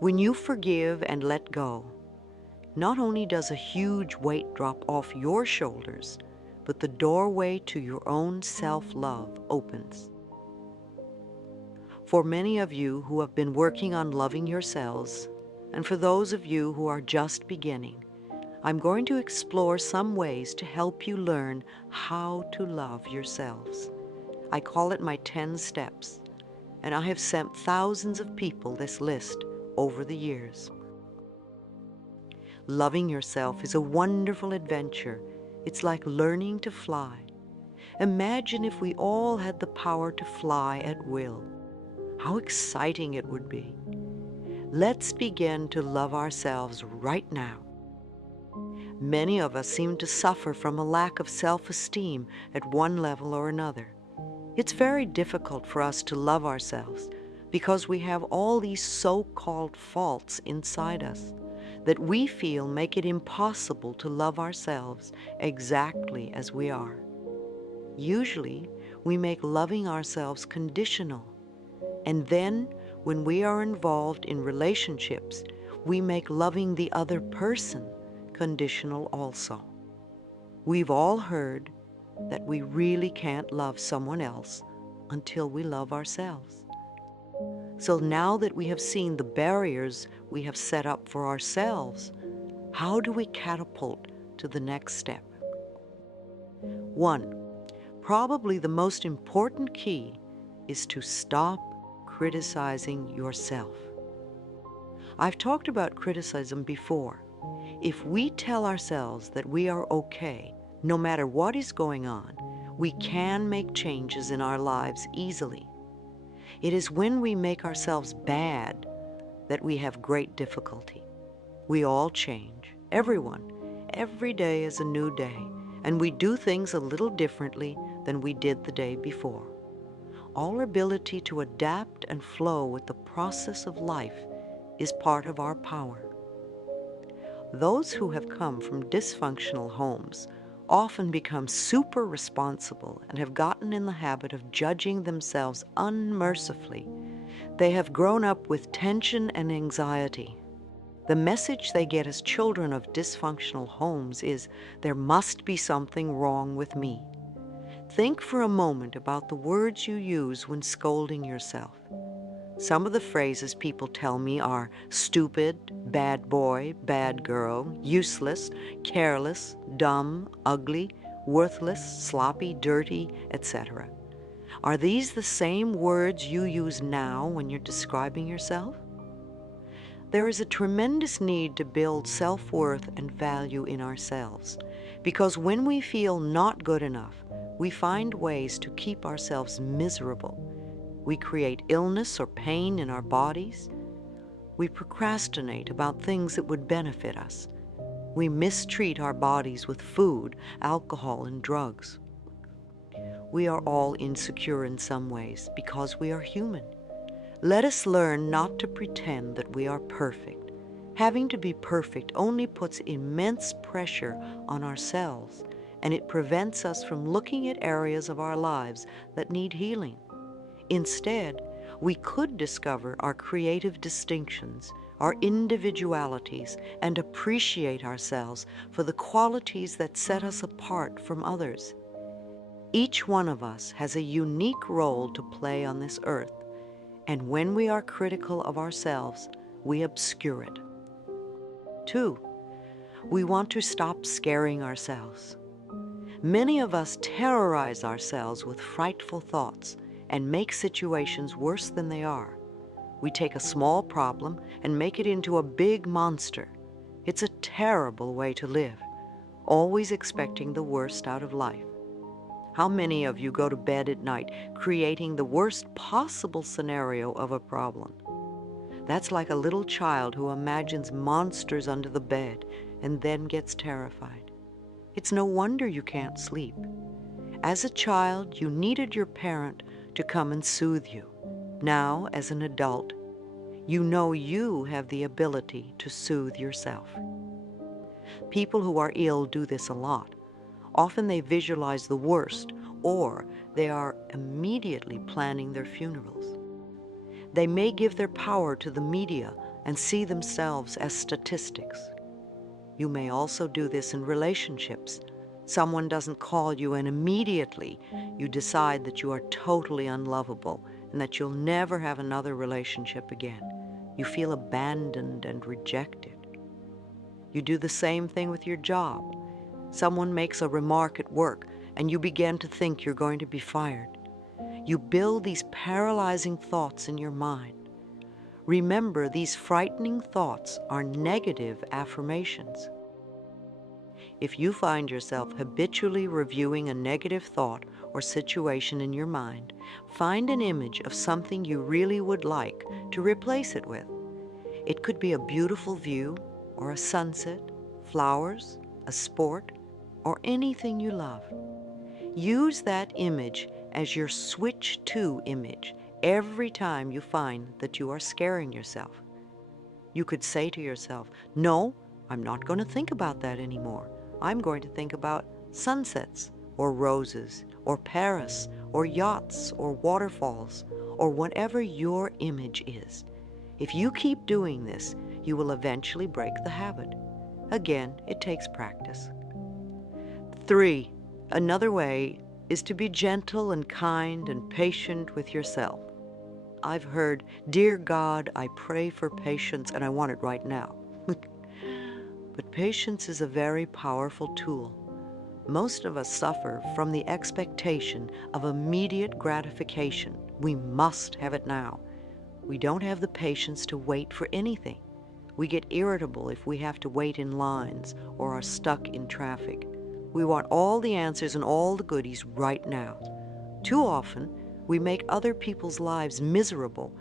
When you forgive and let go, not only does a huge weight drop off your shoulders, but the doorway to your own self-love opens. For many of you who have been working on loving yourselves, and for those of you who are just beginning, I'm going to explore some ways to help you learn how to love yourselves. I call it my 10 steps, and I have sent thousands of people this list over the years. Loving yourself is a wonderful adventure. It's like learning to fly. Imagine if we all had the power to fly at will. How exciting it would be. Let's begin to love ourselves right now. Many of us seem to suffer from a lack of self-esteem at one level or another. It's very difficult for us to love ourselves because we have all these so-called faults inside us that we feel make it impossible to love ourselves exactly as we are. Usually, we make loving ourselves conditional, and then when we are involved in relationships, we make loving the other person conditional also. We've all heard that we really can't love someone else until we love ourselves. So now that we have seen the barriers we have set up for ourselves, how do we catapult to the next step? 1. Probably the most important key is to stop criticizing yourself. I've talked about criticism before. If we tell ourselves that we are okay, no matter what is going on, we can make changes in our lives easily. It is when we make ourselves bad that we have great difficulty. We all change, everyone. Every day is a new day, and we do things a little differently than we did the day before. Our ability to adapt and flow with the process of life is part of our power. Those who have come from dysfunctional homes often become super responsible and have gotten in the habit of judging themselves unmercifully. They have grown up with tension and anxiety. The message they get as children of dysfunctional homes is, there must be something wrong with me. Think for a moment about the words you use when scolding yourself. Some of the phrases people tell me are stupid, bad boy, bad girl, useless, careless, dumb, ugly, worthless, sloppy, dirty, etc. Are these the same words you use now when you're describing yourself? There is a tremendous need to build self-worth and value in ourselves, because when we feel not good enough, we find ways to keep ourselves miserable. We create illness or pain in our bodies. We procrastinate about things that would benefit us. We mistreat our bodies with food, alcohol, and drugs. We are all insecure in some ways because we are human. Let us learn not to pretend that we are perfect. Having to be perfect only puts immense pressure on ourselves, and it prevents us from looking at areas of our lives that need healing. Instead, we could discover our creative distinctions, our individualities, and appreciate ourselves for the qualities that set us apart from others. Each one of us has a unique role to play on this earth, and when we are critical of ourselves, we obscure it. 2. We want to stop scaring ourselves. Many of us terrorize ourselves with frightful thoughts and make situations worse than they are. We take a small problem and make it into a big monster. It's a terrible way to live, always expecting the worst out of life. How many of you go to bed at night creating the worst possible scenario of a problem? That's like a little child who imagines monsters under the bed and then gets terrified. It's no wonder you can't sleep. As a child, you needed your parent to come and soothe you. Now, as an adult, you know you have the ability to soothe yourself. People who are ill do this a lot. Often they visualize the worst, or they are immediately planning their funerals. They may give their power to the media and see themselves as statistics. You may also do this in relationships. Someone doesn't call you and immediately you decide that you are totally unlovable and that you'll never have another relationship again. You feel abandoned and rejected. You do the same thing with your job. Someone makes a remark at work and you begin to think you're going to be fired. You build these paralyzing thoughts in your mind. Remember, these frightening thoughts are negative affirmations. If you find yourself habitually reviewing a negative thought or situation in your mind, find an image of something you really would like to replace it with. It could be a beautiful view or a sunset, flowers, a sport, or anything you love. Use that image as your switch to image every time you find that you are scaring yourself. You could say to yourself, "No, I'm not going to think about that anymore. I'm going to think about sunsets or roses or Paris or yachts or waterfalls or whatever your image is." If you keep doing this, you will eventually break the habit. Again, it takes practice. 3. Another way is to be gentle and kind and patient with yourself. I've heard, "Dear God, I pray for patience and I want it right now." But patience is a very powerful tool. Most of us suffer from the expectation of immediate gratification. We must have it now. We don't have the patience to wait for anything. We get irritable if we have to wait in lines or are stuck in traffic. We want all the answers and all the goodies right now. Too often, we make other people's lives miserable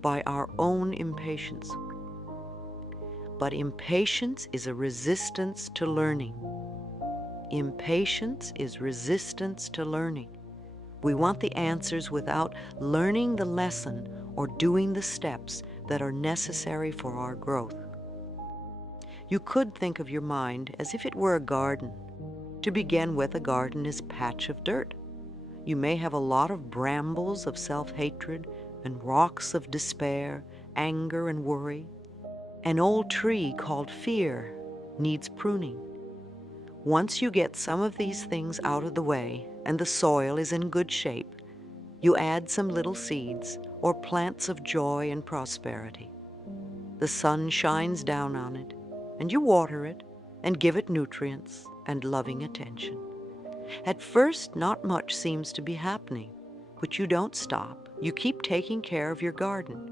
by our own impatience. But impatience is a resistance to learning. Impatience is resistance to learning. We want the answers without learning the lesson or doing the steps that are necessary for our growth. You could think of your mind as if it were a garden. To begin with, a garden is a patch of dirt. You may have a lot of brambles of self-hatred and rocks of despair, anger and worry. An old tree called fear needs pruning. Once you get some of these things out of the way and the soil is in good shape, you add some little seeds or plants of joy and prosperity. The sun shines down on it, and you water it and give it nutrients and loving attention. At first, not much seems to be happening, but you don't stop. You keep taking care of your garden.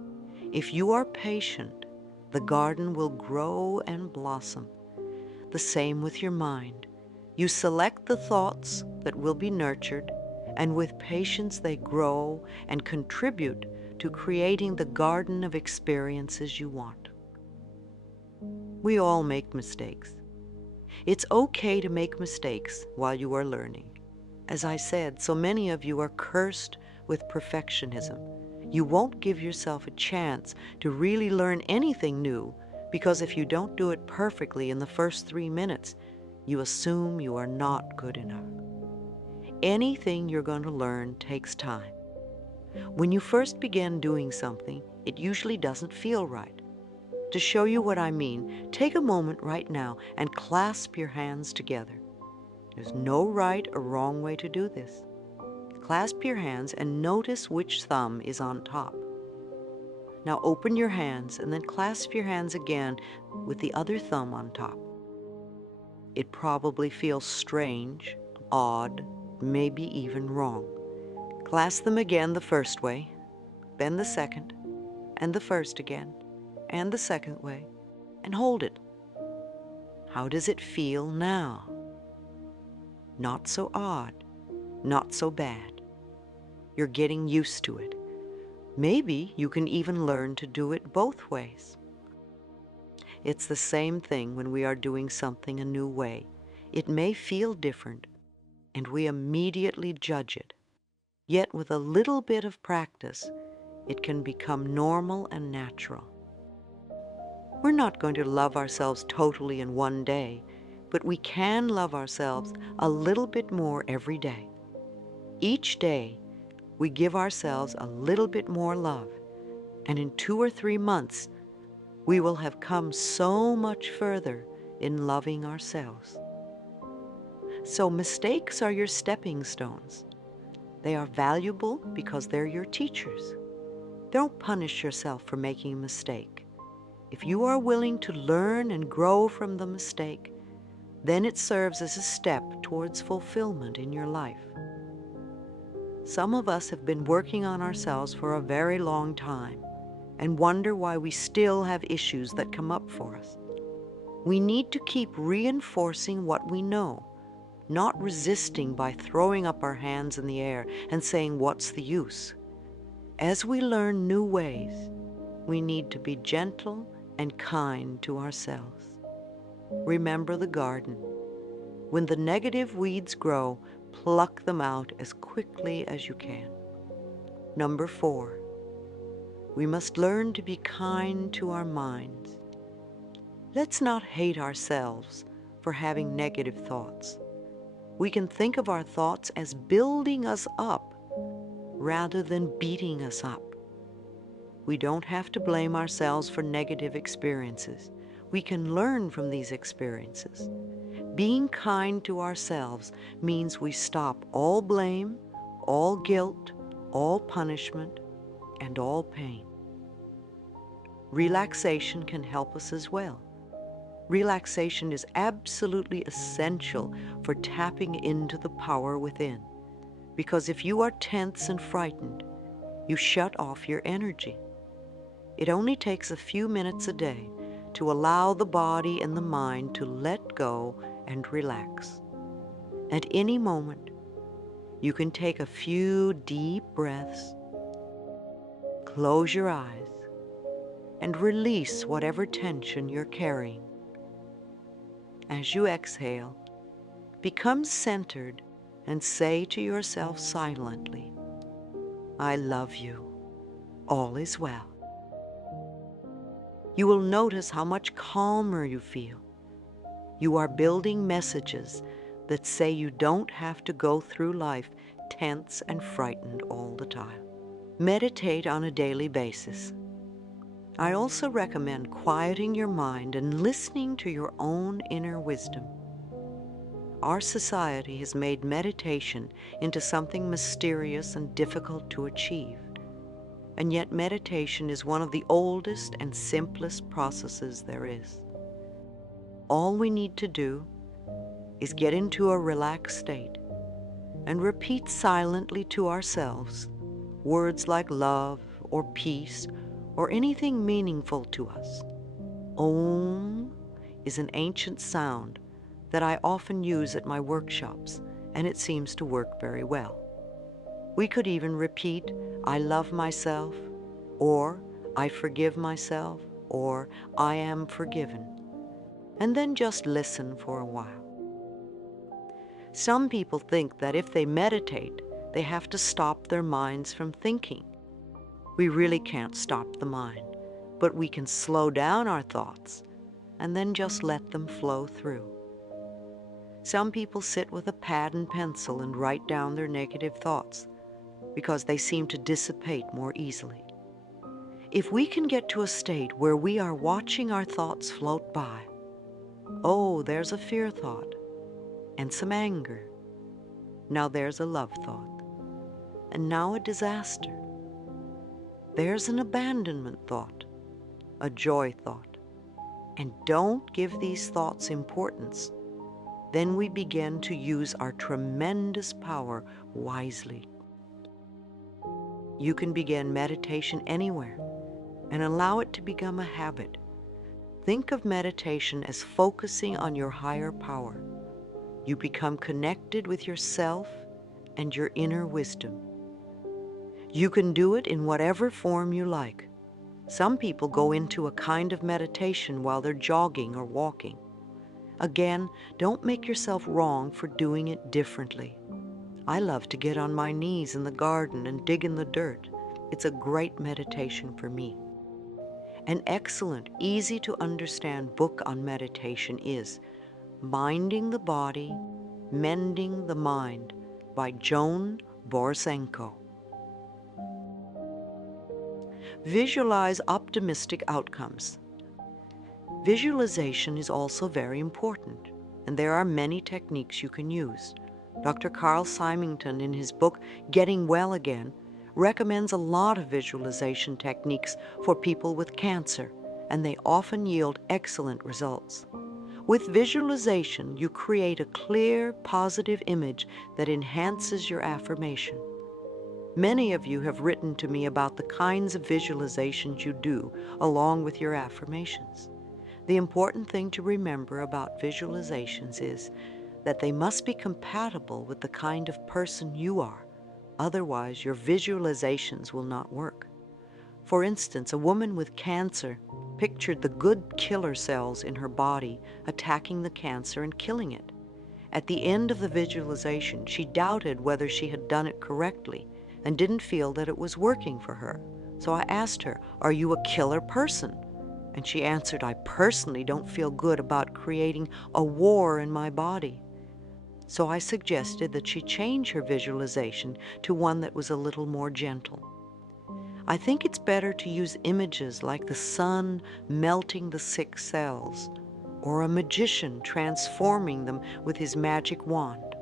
If you are patient, the garden will grow and blossom. The same with your mind. You select the thoughts that will be nurtured, and with patience they grow and contribute to creating the garden of experiences you want. We all make mistakes. It's okay to make mistakes while you are learning. As I said, so many of you are cursed with perfectionism. You won't give yourself a chance to really learn anything new because if you don't do it perfectly in the first 3 minutes, you assume you are not good enough. Anything you're going to learn takes time. When you first begin doing something, it usually doesn't feel right. To show you what I mean, take a moment right now and clasp your hands together. There's no right or wrong way to do this. Clasp your hands and notice which thumb is on top. Now open your hands and then clasp your hands again with the other thumb on top. It probably feels strange, odd, maybe even wrong. Clasp them again the first way, then the second, and the first again, and the second way, and hold it. How does it feel now? Not so odd, not so bad. You're getting used to it. Maybe you can even learn to do it both ways. It's the same thing when we are doing something a new way. It may feel different, and we immediately judge it. Yet with a little bit of practice, it can become normal and natural. We're not going to love ourselves totally in one day, but we can love ourselves a little bit more every day. Each day, we give ourselves a little bit more love, and in 2 or 3 months, we will have come so much further in loving ourselves. So mistakes are your stepping stones. They are valuable because they're your teachers. Don't punish yourself for making a mistake. If you are willing to learn and grow from the mistake, then it serves as a step towards fulfillment in your life. Some of us have been working on ourselves for a very long time and wonder why we still have issues that come up for us. We need to keep reinforcing what we know, not resisting by throwing up our hands in the air and saying, "What's the use?" As we learn new ways, we need to be gentle and kind to ourselves. Remember the garden. When the negative weeds grow, pluck them out as quickly as you can. Number 4, we must learn to be kind to our minds. Let's not hate ourselves for having negative thoughts. We can think of our thoughts as building us up rather than beating us up. We don't have to blame ourselves for negative experiences. We can learn from these experiences. Being kind to ourselves means we stop all blame, all guilt, all punishment, and all pain. Relaxation can help us as well. Relaxation is absolutely essential for tapping into the power within, because if you are tense and frightened, you shut off your energy. It only takes a few minutes a day to allow the body and the mind to let go and relax. At any moment, you can take a few deep breaths, close your eyes, and release whatever tension you're carrying. As you exhale, become centered and say to yourself silently, "I love you. All is well." You will notice how much calmer you feel. You are building messages that say you don't have to go through life tense and frightened all the time. Meditate on a daily basis. I also recommend quieting your mind and listening to your own inner wisdom. Our society has made meditation into something mysterious and difficult to achieve. And yet meditation is one of the oldest and simplest processes there is. All we need to do is get into a relaxed state and repeat silently to ourselves words like love or peace or anything meaningful to us. Om is an ancient sound that I often use at my workshops, and it seems to work very well. We could even repeat, "I love myself," or "I forgive myself," or "I am forgiven," and then just listen for a while. Some people think that if they meditate, they have to stop their minds from thinking. We really can't stop the mind, but we can slow down our thoughts and then just let them flow through. Some people sit with a pad and pencil and write down their negative thoughts because they seem to dissipate more easily. If we can get to a state where we are watching our thoughts float by, oh, there's a fear thought and some anger. Now there's a love thought, and now a disaster. There's an abandonment thought, a joy thought. And don't give these thoughts importance. Then we begin to use our tremendous power wisely. You can begin meditation anywhere and allow it to become a habit. Think of meditation as focusing on your higher power. You become connected with yourself and your inner wisdom. You can do it in whatever form you like. Some people go into a kind of meditation while they're jogging or walking. Again, don't make yourself wrong for doing it differently. I love to get on my knees in the garden and dig in the dirt. It's a great meditation for me. An excellent, easy to understand book on meditation is Minding the Body, Mending the Mind by Joan Borisenko. Visualize optimistic outcomes. Visualization is also very important, and there are many techniques you can use. Dr. Carl Symington, in his book Getting Well Again, recommends a lot of visualization techniques for people with cancer, and they often yield excellent results. With visualization, you create a clear, positive image that enhances your affirmation. Many of you have written to me about the kinds of visualizations you do along with your affirmations. The important thing to remember about visualizations is that they must be compatible with the kind of person you are. Otherwise, your visualizations will not work. For instance, a woman with cancer pictured the good killer cells in her body attacking the cancer and killing it. At the end of the visualization, she doubted whether she had done it correctly and didn't feel that it was working for her. So I asked her, "Are you a killer person?" And she answered, "I personally don't feel good about creating a war in my body." So I suggested that she change her visualization to one that was a little more gentle. I think it's better to use images like the sun melting the sick cells, or a magician transforming them with his magic wand.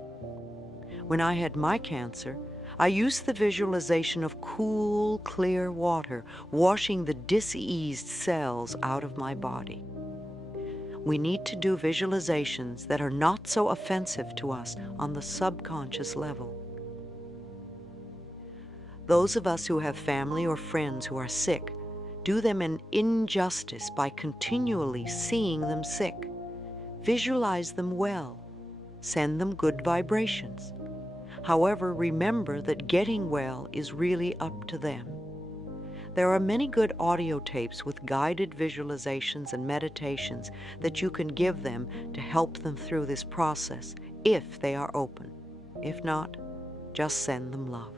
When I had my cancer, I used the visualization of cool, clear water washing the diseased cells out of my body. We need to do visualizations that are not so offensive to us on the subconscious level. Those of us who have family or friends who are sick do them an injustice by continually seeing them sick. Visualize them well. Send them good vibrations. However, remember that getting well is really up to them. There are many good audio tapes with guided visualizations and meditations that you can give them to help them through this process, if they are open. If not, just send them love.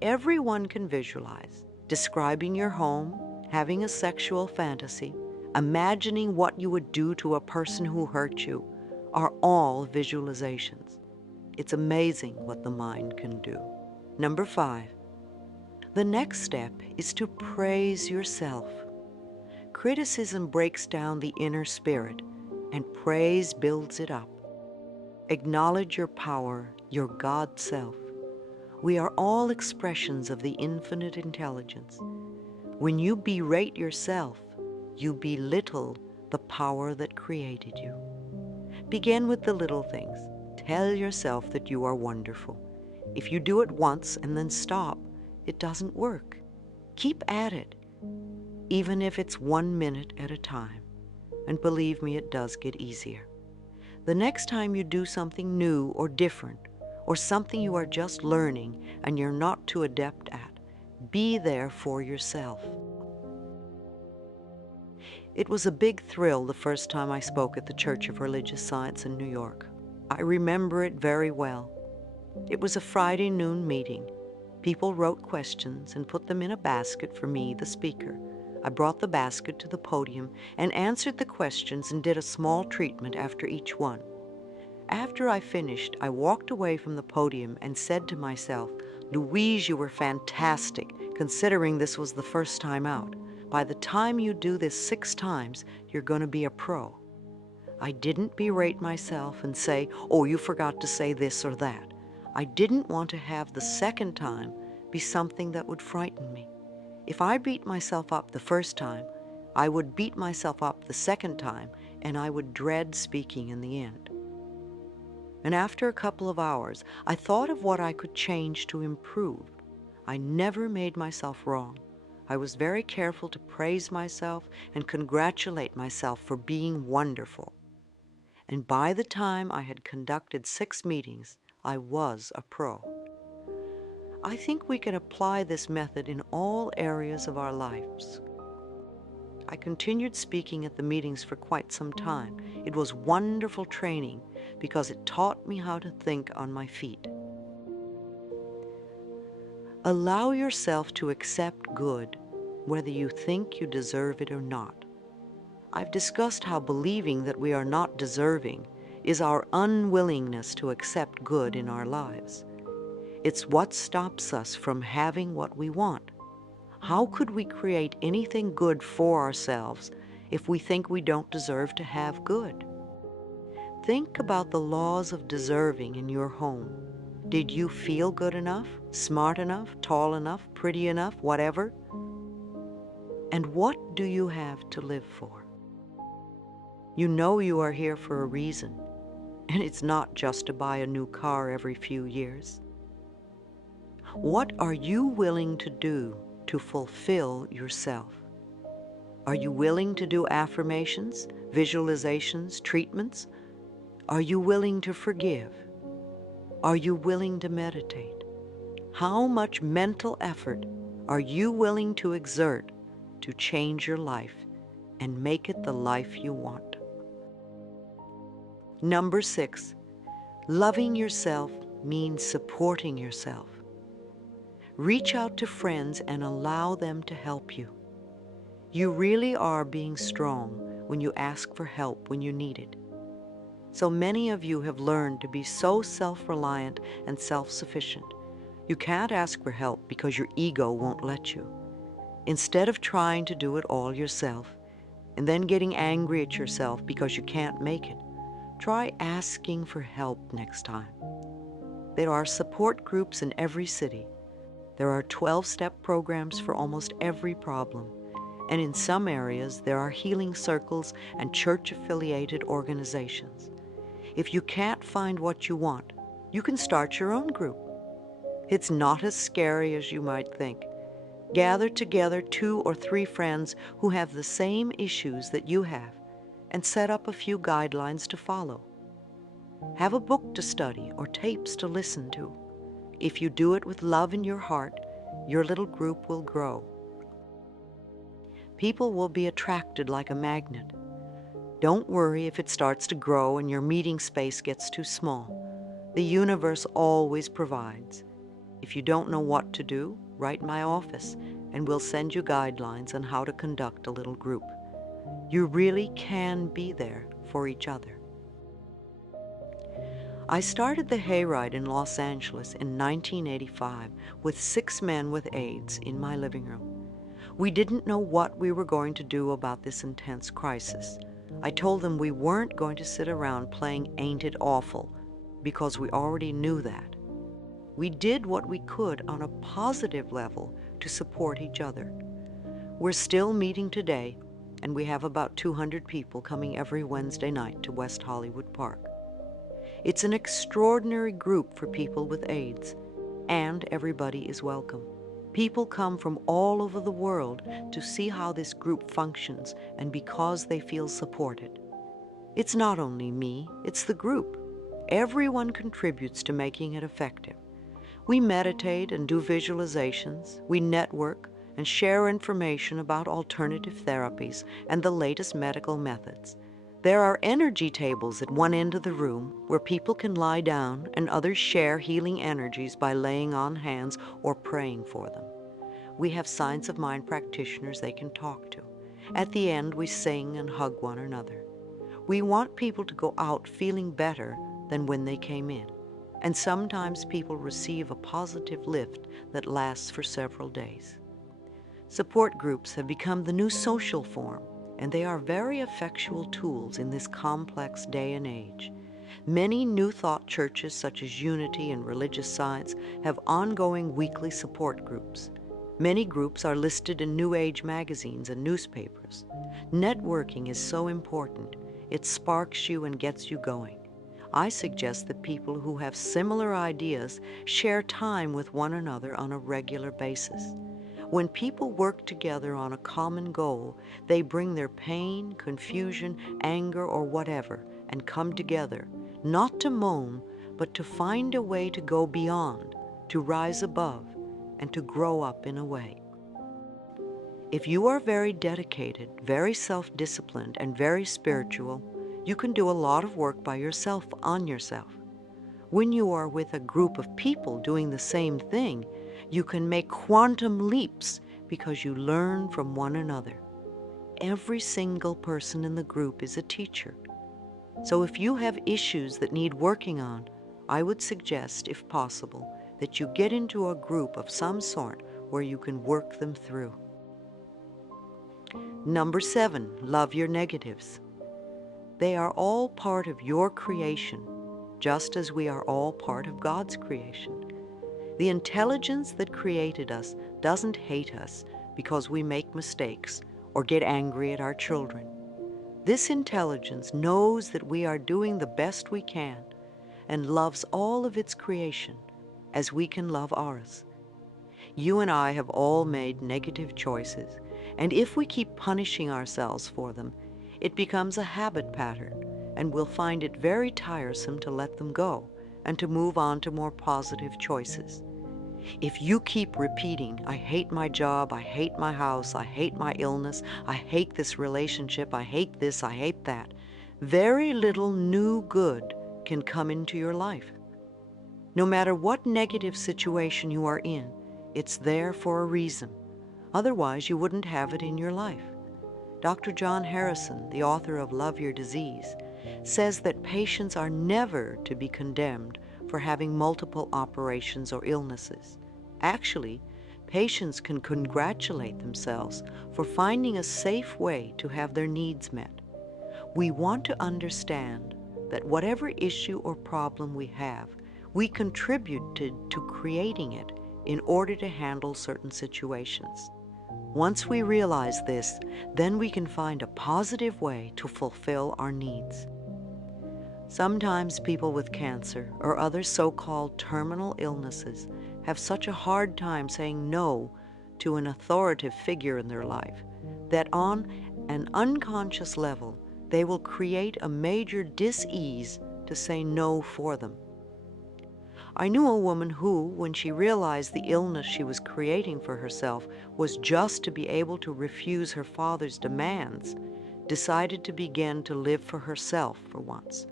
Everyone can visualize. Describing your home, having a sexual fantasy, imagining what you would do to a person who hurt you, are all visualizations. It's amazing what the mind can do. Number 5. The next step is to praise yourself. Criticism breaks down the inner spirit, and praise builds it up. Acknowledge your power, your God self. We are all expressions of the infinite intelligence. When you berate yourself, you belittle the power that created you. Begin with the little things. Tell yourself that you are wonderful. If you do it once and then stop, it doesn't work. Keep at it, even if it's 1 minute at a time. And believe me, it does get easier. The next time you do something new or different, or something you are just learning and you're not too adept at, be there for yourself. It was a big thrill the first time I spoke at the Church of Religious Science in New York. I remember it very well. It was a Friday noon meeting. People wrote questions and put them in a basket for me, the speaker. I brought the basket to the podium and answered the questions and did a small treatment after each one. After I finished, I walked away from the podium and said to myself, "Louise, you were fantastic, considering this was the first time out. By the time you do this 6 times, you're going to be a pro." I didn't berate myself and say, "Oh, you forgot to say this or that." I didn't want to have the second time be something that would frighten me. If I beat myself up the first time, I would beat myself up the second time, and I would dread speaking in the end. And after a couple of hours, I thought of what I could change to improve. I never made myself wrong. I was very careful to praise myself and congratulate myself for being wonderful. And by the time I had conducted 6 meetings, I was a pro. I think we can apply this method in all areas of our lives. I continued speaking at the meetings for quite some time. It was wonderful training because it taught me how to think on my feet. Allow yourself to accept good, whether you think you deserve it or not. I've discussed how believing that we are not deserving is our unwillingness to accept good in our lives. It's what stops us from having what we want. How could we create anything good for ourselves if we think we don't deserve to have good? Think about the laws of deserving in your home. Did you feel good enough, smart enough, tall enough, pretty enough, whatever? And what do you have to live for? You know you are here for a reason, and it's not just to buy a new car every few years. What are you willing to do to fulfill yourself? Are you willing to do affirmations, visualizations, treatments? Are you willing to forgive? Are you willing to meditate? How much mental effort are you willing to exert to change your life and make it the life you want? Number 6, loving yourself means supporting yourself. Reach out to friends and allow them to help you. You really are being strong when you ask for help when you need it. So many of you have learned to be so self-reliant and self-sufficient. You can't ask for help because your ego won't let you. Instead of trying to do it all yourself and then getting angry at yourself because you can't make it, try asking for help next time. There are support groups in every city. There are 12-step programs for almost every problem. And in some areas, there are healing circles and church-affiliated organizations. If you can't find what you want, you can start your own group. It's not as scary as you might think. Gather together 2 or 3 friends who have the same issues that you have and set up a few guidelines to follow. Have a book to study or tapes to listen to. If you do it with love in your heart, your little group will grow. People will be attracted like a magnet. Don't worry if it starts to grow and your meeting space gets too small. The universe always provides. If you don't know what to do, write my office and we'll send you guidelines on how to conduct a little group. You really can be there for each other. I started the Hayride in Los Angeles in 1985 with 6 men with AIDS in my living room. We didn't know what we were going to do about this intense crisis. I told them we weren't going to sit around playing Ain't It Awful, because we already knew that. We did what we could on a positive level to support each other. We're still meeting today, and we have about 200 people coming every Wednesday night to West Hollywood Park. It's an extraordinary group for people with AIDS, and everybody is welcome. People come from all over the world to see how this group functions and because they feel supported. It's not only me, it's the group. Everyone contributes to making it effective. We meditate and do visualizations, we network and share information about alternative therapies and the latest medical methods. There are energy tables at one end of the room where people can lie down and others share healing energies by laying on hands or praying for them. We have Signs of Mind practitioners they can talk to. At the end, we sing and hug one another. We want people to go out feeling better than when they came in. And sometimes people receive a positive lift that lasts for several days. Support groups have become the new social form, and they are very effectual tools in this complex day and age. Many New Thought churches such as Unity and Religious Science have ongoing weekly support groups. Many groups are listed in New Age magazines and newspapers. Networking is so important. It sparks you and gets you going. I suggest that people who have similar ideas share time with one another on a regular basis. When people work together on a common goal, they bring their pain, confusion, anger, or whatever, and come together, not to moan, but to find a way to go beyond, to rise above, and to grow up in a way. If you are very dedicated, very self-disciplined, and very spiritual, you can do a lot of work by yourself on yourself. When you are with a group of people doing the same thing, you can make quantum leaps because you learn from one another. Every single person in the group is a teacher. So if you have issues that need working on, I would suggest, if possible, that you get into a group of some sort where you can work them through. Number 7, love your negatives. They are all part of your creation, just as we are all part of God's creation. The intelligence that created us doesn't hate us because we make mistakes or get angry at our children. This intelligence knows that we are doing the best we can and loves all of its creation as we can love ours. You and I have all made negative choices, and if we keep punishing ourselves for them, it becomes a habit pattern, and we'll find it very tiresome to let them go and to move on to more positive choices. If you keep repeating, I hate my job, I hate my house, I hate my illness, I hate this relationship, I hate this, I hate that, very little new good can come into your life. No matter what negative situation you are in, it's there for a reason. Otherwise, you wouldn't have it in your life. Dr. John Harrison, the author of Love Your Disease, says that patients are never to be condemned for having multiple operations or illnesses. Actually, patients can congratulate themselves for finding a safe way to have their needs met. We want to understand that whatever issue or problem we have, we contributed to creating it in order to handle certain situations. Once we realize this, then we can find a positive way to fulfill our needs. Sometimes people with cancer or other so-called terminal illnesses have such a hard time saying no to an authoritative figure in their life that on an unconscious level, they will create a major dis-ease to say no for them. I knew a woman who, when she realized the illness she was creating for herself was just to be able to refuse her father's demands, decided to begin to live for herself for once.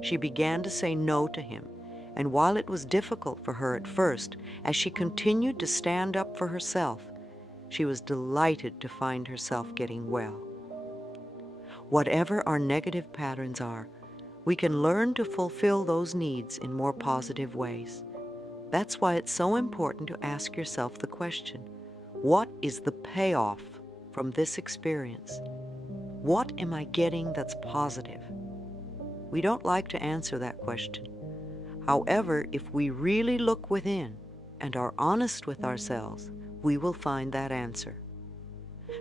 She began to say no to him, and while it was difficult for her at first, as she continued to stand up for herself, she was delighted to find herself getting well. Whatever our negative patterns are, we can learn to fulfill those needs in more positive ways. That's why it's so important to ask yourself the question, what is the payoff from this experience? What am I getting that's positive? We don't like to answer that question. However, if we really look within and are honest with ourselves, we will find that answer.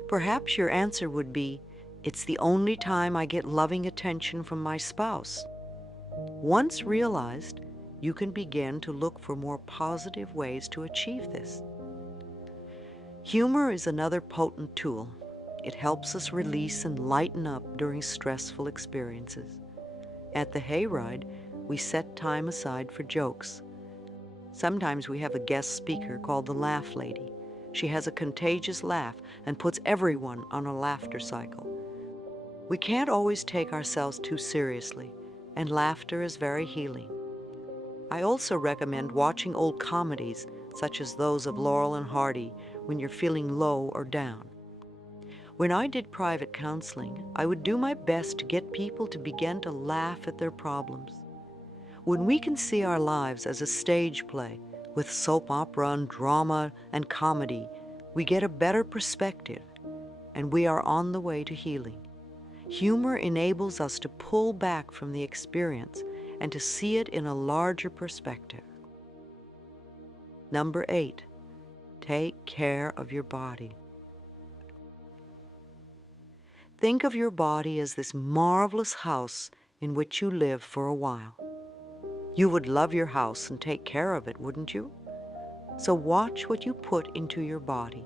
Perhaps your answer would be, it's the only time I get loving attention from my spouse. Once realized, you can begin to look for more positive ways to achieve this. Humor is another potent tool. It helps us release and lighten up during stressful experiences. At the hayride, we set time aside for jokes. Sometimes we have a guest speaker called the Laugh Lady. She has a contagious laugh and puts everyone on a laughter cycle. We can't always take ourselves too seriously, and laughter is very healing. I also recommend watching old comedies, such as those of Laurel and Hardy, when you're feeling low or down. When I did private counseling, I would do my best to get people to begin to laugh at their problems. When we can see our lives as a stage play with soap opera and drama and comedy, we get a better perspective, and we are on the way to healing. Humor enables us to pull back from the experience and to see it in a larger perspective. Number 8, take care of your body. Think of your body as this marvelous house in which you live for a while. You would love your house and take care of it, wouldn't you? So watch what you put into your body.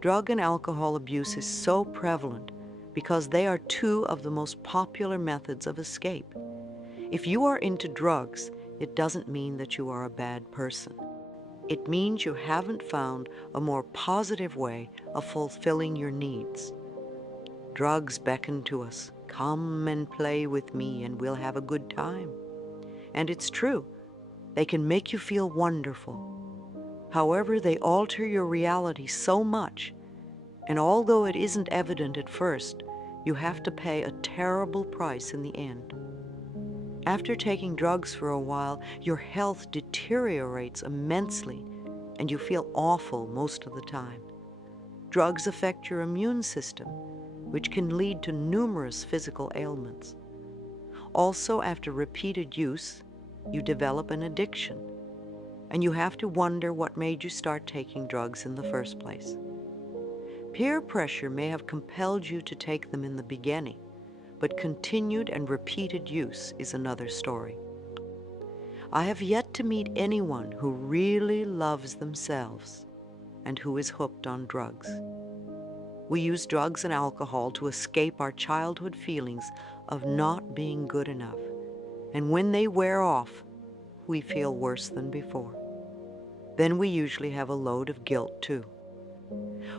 Drug and alcohol abuse is so prevalent because they are two of the most popular methods of escape. If you are into drugs, it doesn't mean that you are a bad person. It means you haven't found a more positive way of fulfilling your needs. Drugs beckon to us, come and play with me and we'll have a good time. And it's true, they can make you feel wonderful. However, they alter your reality so much, and although it isn't evident at first, you have to pay a terrible price in the end. After taking drugs for a while, your health deteriorates immensely, and you feel awful most of the time. Drugs affect your immune system, which can lead to numerous physical ailments. Also, after repeated use, you develop an addiction, and you have to wonder what made you start taking drugs in the first place. Peer pressure may have compelled you to take them in the beginning, but continued and repeated use is another story. I have yet to meet anyone who really loves themselves and who is hooked on drugs. We use drugs and alcohol to escape our childhood feelings of not being good enough, and when they wear off, we feel worse than before. Then we usually have a load of guilt too.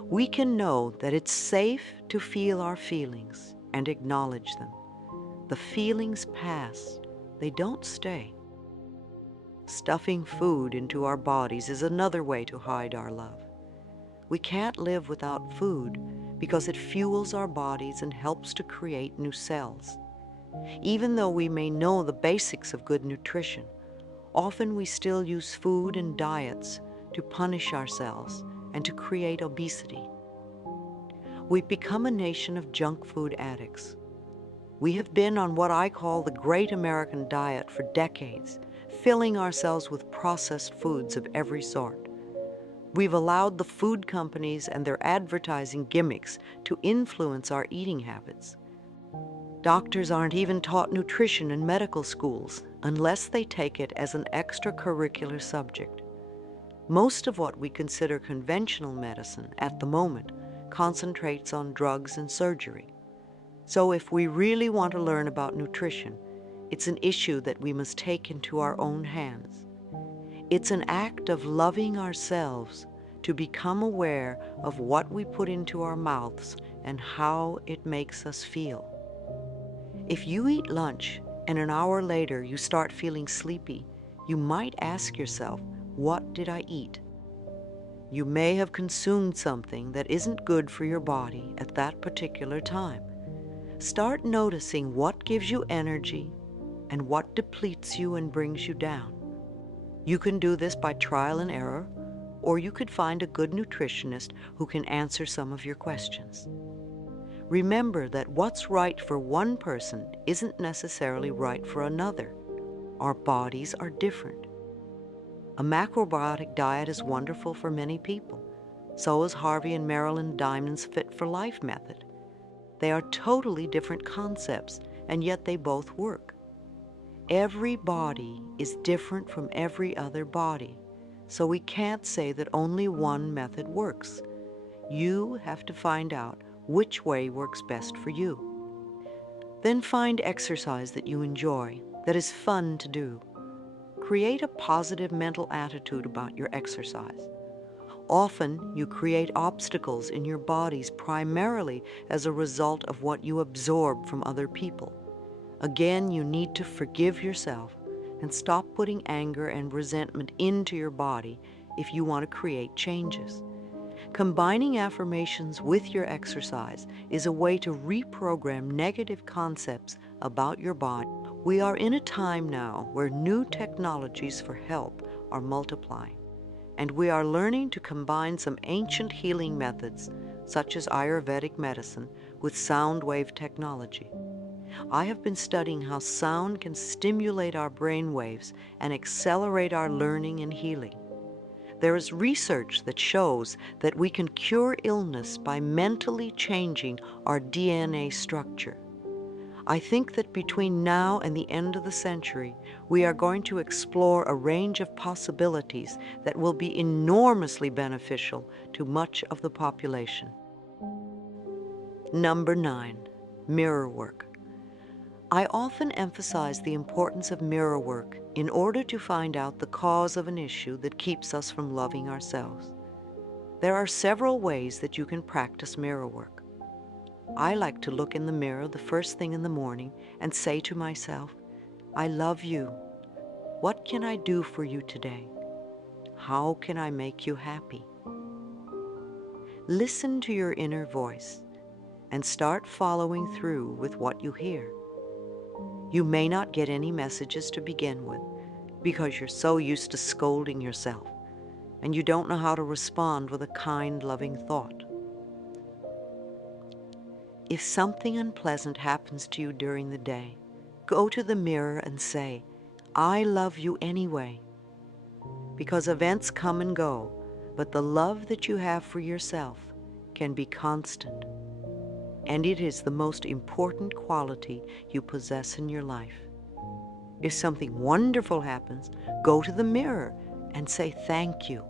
We can know that it's safe to feel our feelings and acknowledge them. The feelings pass, they don't stay. Stuffing food into our bodies is another way to hide our love. We can't live without food because it fuels our bodies and helps to create new cells. Even though we may know the basics of good nutrition, often we still use food and diets to punish ourselves and to create obesity. We've become a nation of junk food addicts. We have been on what I call the Great American Diet for decades, filling ourselves with processed foods of every sort. We've allowed the food companies and their advertising gimmicks to influence our eating habits. Doctors aren't even taught nutrition in medical schools unless they take it as an extracurricular subject. Most of what we consider conventional medicine at the moment concentrates on drugs and surgery. So if we really want to learn about nutrition, it's an issue that we must take into our own hands. It's an act of loving ourselves to become aware of what we put into our mouths and how it makes us feel. If you eat lunch and an hour later you start feeling sleepy, you might ask yourself, what did I eat? You may have consumed something that isn't good for your body at that particular time. Start noticing what gives you energy and what depletes you and brings you down. You can do this by trial and error, or you could find a good nutritionist who can answer some of your questions. Remember that what's right for one person isn't necessarily right for another. Our bodies are different. A macrobiotic diet is wonderful for many people. So is Harvey and Marilyn Diamond's Fit for Life method. They are totally different concepts, and yet they both work. Every body is different from every other body, so we can't say that only one method works. You have to find out which way works best for you. Then find exercise that you enjoy, that is fun to do. Create a positive mental attitude about your exercise. Often, you create obstacles in your bodies primarily as a result of what you absorb from other people. Again, you need to forgive yourself and stop putting anger and resentment into your body if you want to create changes. Combining affirmations with your exercise is a way to reprogram negative concepts about your body. We are in a time now where new technologies for help are multiplying, and we are learning to combine some ancient healing methods, such as Ayurvedic medicine, with sound wave technology. I have been studying how sound can stimulate our brain waves and accelerate our learning and healing. There is research that shows that we can cure illness by mentally changing our DNA structure. I think that between now and the end of the century, we are going to explore a range of possibilities that will be enormously beneficial to much of the population. Number 9, mirror work. I often emphasize the importance of mirror work in order to find out the cause of an issue that keeps us from loving ourselves. There are several ways that you can practice mirror work. I like to look in the mirror the first thing in the morning and say to myself, I love you. What can I do for you today? How can I make you happy? Listen to your inner voice and start following through with what you hear. You may not get any messages to begin with because you're so used to scolding yourself and you don't know how to respond with a kind, loving thought. If something unpleasant happens to you during the day, go to the mirror and say, "I love you anyway." Because events come and go, but the love that you have for yourself can be constant. And it is the most important quality you possess in your life. If something wonderful happens, go to the mirror and say thank you.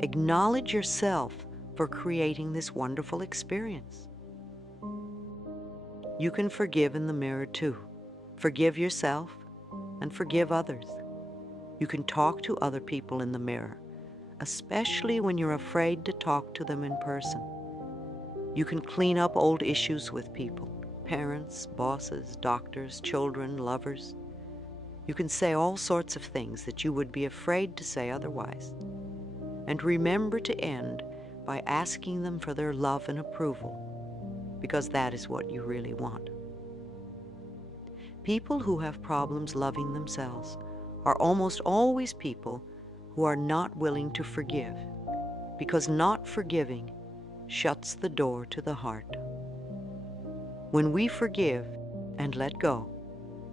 Acknowledge yourself for creating this wonderful experience. You can forgive in the mirror too. Forgive yourself and forgive others. You can talk to other people in the mirror, especially when you're afraid to talk to them in person. You can clean up old issues with people, parents, bosses, doctors, children, lovers. You can say all sorts of things that you would be afraid to say otherwise. And remember to end by asking them for their love and approval, because that is what you really want. People who have problems loving themselves are almost always people who are not willing to forgive, because not forgiving shuts the door to the heart. When we forgive and let go,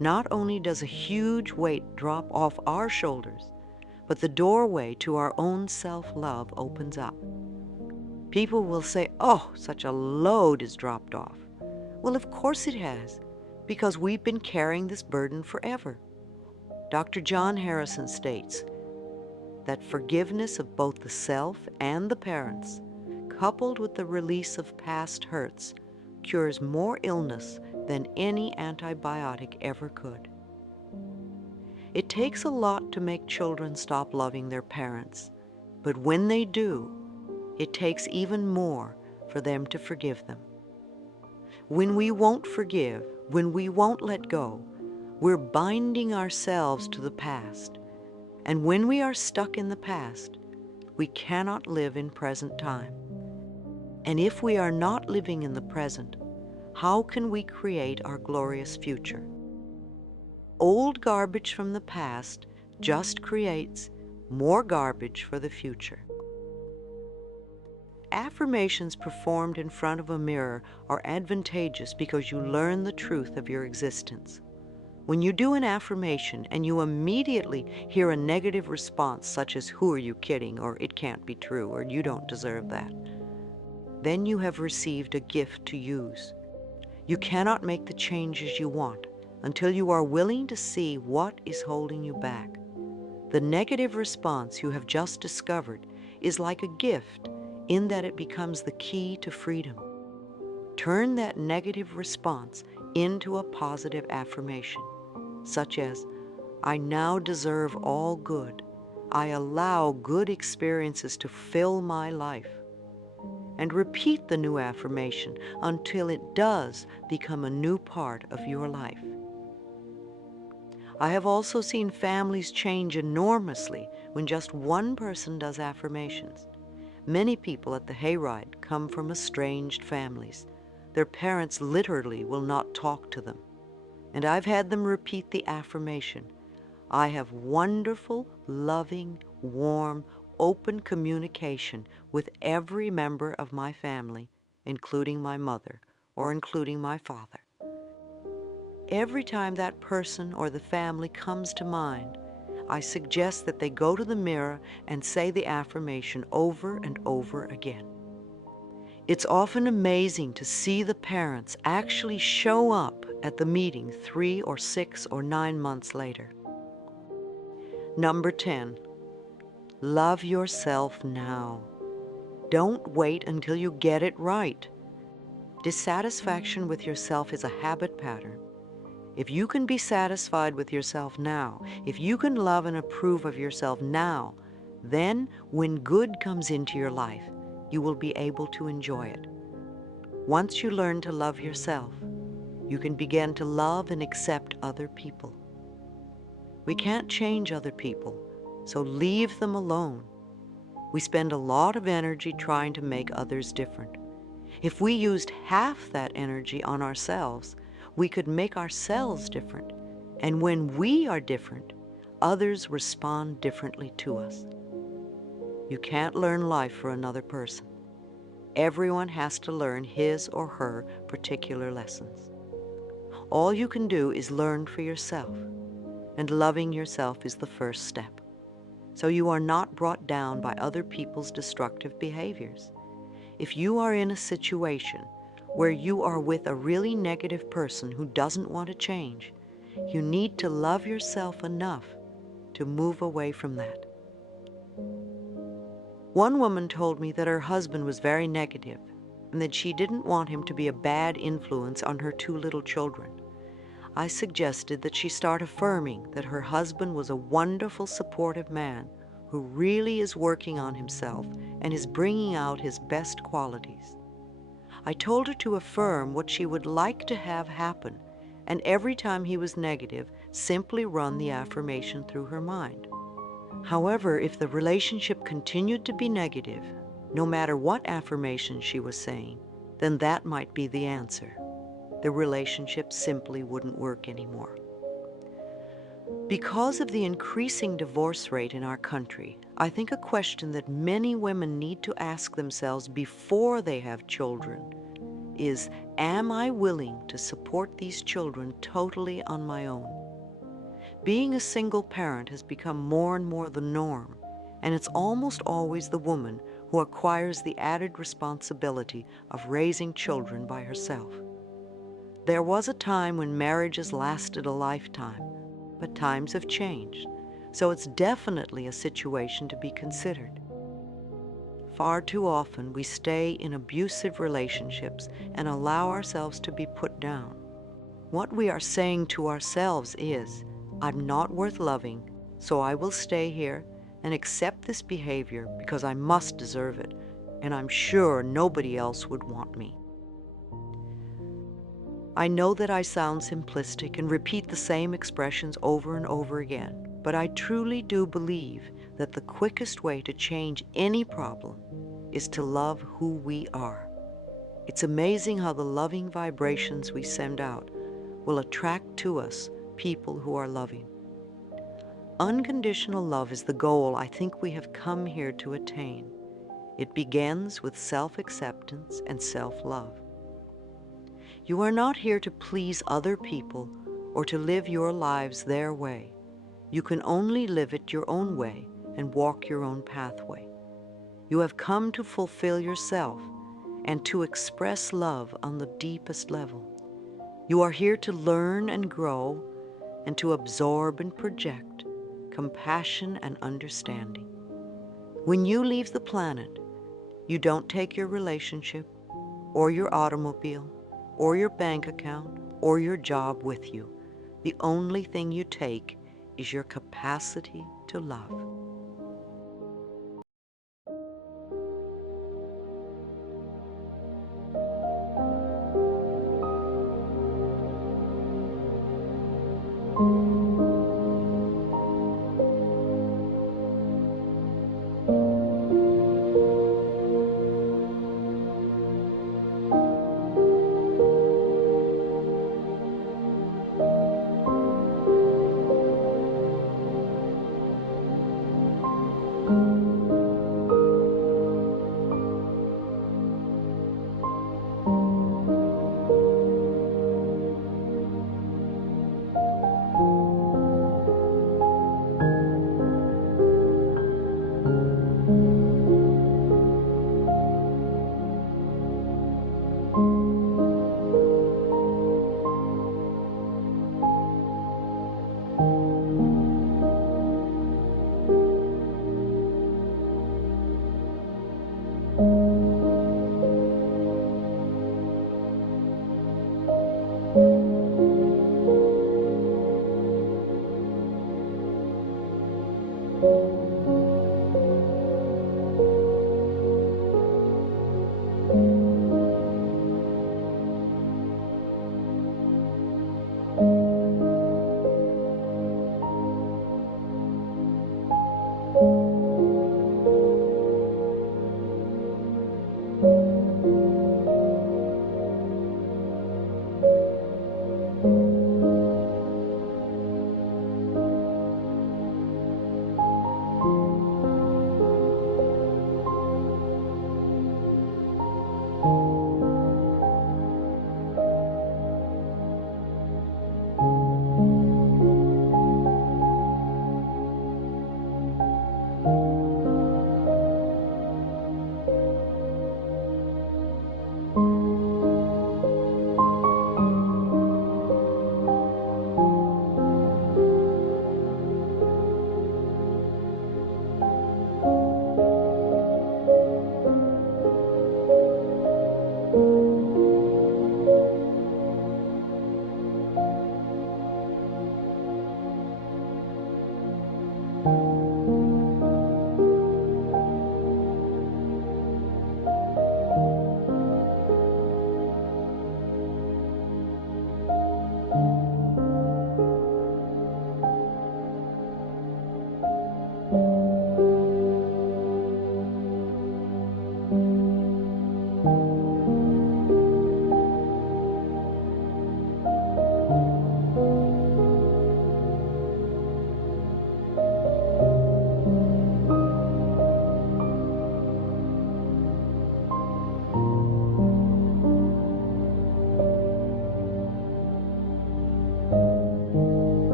not only does a huge weight drop off our shoulders, but the doorway to our own self-love opens up. People will say, "Oh, such a load is dropped off." Well, of course it has, because we've been carrying this burden forever. Dr. John Harrison states that forgiveness of both the self and the parents, coupled with the release of past hurts, cures more illness than any antibiotic ever could. It takes a lot to make children stop loving their parents, but when they do, it takes even more for them to forgive them. When we won't forgive, when we won't let go, we're binding ourselves to the past. And when we are stuck in the past, we cannot live in present time. And if we are not living in the present, how can we create our glorious future? Old garbage from the past just creates more garbage for the future. Affirmations performed in front of a mirror are advantageous because you learn the truth of your existence. When you do an affirmation and you immediately hear a negative response such as "Who are you kidding?" or "It can't be true," or "You don't deserve that," then you have received a gift to use. You cannot make the changes you want until you are willing to see what is holding you back. The negative response you have just discovered is like a gift in that it becomes the key to freedom. Turn that negative response into a positive affirmation, such as, "I now deserve all good. I allow good experiences to fill my life." And repeat the new affirmation until it does become a new part of your life. I have also seen families change enormously when just one person does affirmations. Many people at the hayride come from estranged families. Their parents literally will not talk to them. And I've had them repeat the affirmation, "I have wonderful, loving, warm, open communication with every member of my family, including my mother or including my father." Every time that person or the family comes to mind, I suggest that they go to the mirror and say the affirmation over and over again. It's often amazing to see the parents actually show up at the meeting 3 or 6 or 9 months later. Number 10, love yourself now. Don't wait until you get it right. Dissatisfaction with yourself is a habit pattern. If you can be satisfied with yourself now, if you can love and approve of yourself now, then when good comes into your life, you will be able to enjoy it. Once you learn to love yourself, you can begin to love and accept other people. We can't change other people, so leave them alone. We spend a lot of energy trying to make others different. If we used half that energy on ourselves, we could make ourselves different. And when we are different, others respond differently to us. You can't learn life for another person. everyone has to learn his or her particular lessons. All you can do is learn for yourself, and loving yourself is the first step. So you are not brought down by other people's destructive behaviors. If you are in a situation where you are with a really negative person who doesn't want to change, you need to love yourself enough to move away from that. One woman told me that her husband was very negative and that she didn't want him to be a bad influence on her two little children. I suggested that she start affirming that her husband was a wonderful, supportive man who really is working on himself and is bringing out his best qualities. I told her to affirm what she would like to have happen, and every time he was negative, simply run the affirmation through her mind. However, if the relationship continued to be negative, no matter what affirmation she was saying, then that might be the answer. The relationship simply wouldn't work anymore. Because of the increasing divorce rate in our country, I think a question that many women need to ask themselves before they have children is, am I willing to support these children totally on my own? Being a single parent has become more and more the norm, and it's almost always the woman who acquires the added responsibility of raising children by herself. There was a time when marriages lasted a lifetime, but times have changed, so it's definitely a situation to be considered. Far too often we stay in abusive relationships and allow ourselves to be put down. What we are saying to ourselves is, I'm not worth loving, so I will stay here and accept this behavior because I must deserve it, and I'm sure nobody else would want me. I know that I sound simplistic and repeat the same expressions over and over again, but I truly do believe that the quickest way to change any problem is to love who we are. It's amazing how the loving vibrations we send out will attract to us people who are loving. Unconditional love is the goal I think we have come here to attain. It begins with self-acceptance and self-love. You are not here to please other people or to live your lives their way. You can only live it your own way and walk your own pathway. You have come to fulfill yourself and to express love on the deepest level. You are here to learn and grow and to absorb and project compassion and understanding. When you leave the planet, you don't take your relationship or your automobile or your bank account or your job with you. The only thing you take is your capacity to love.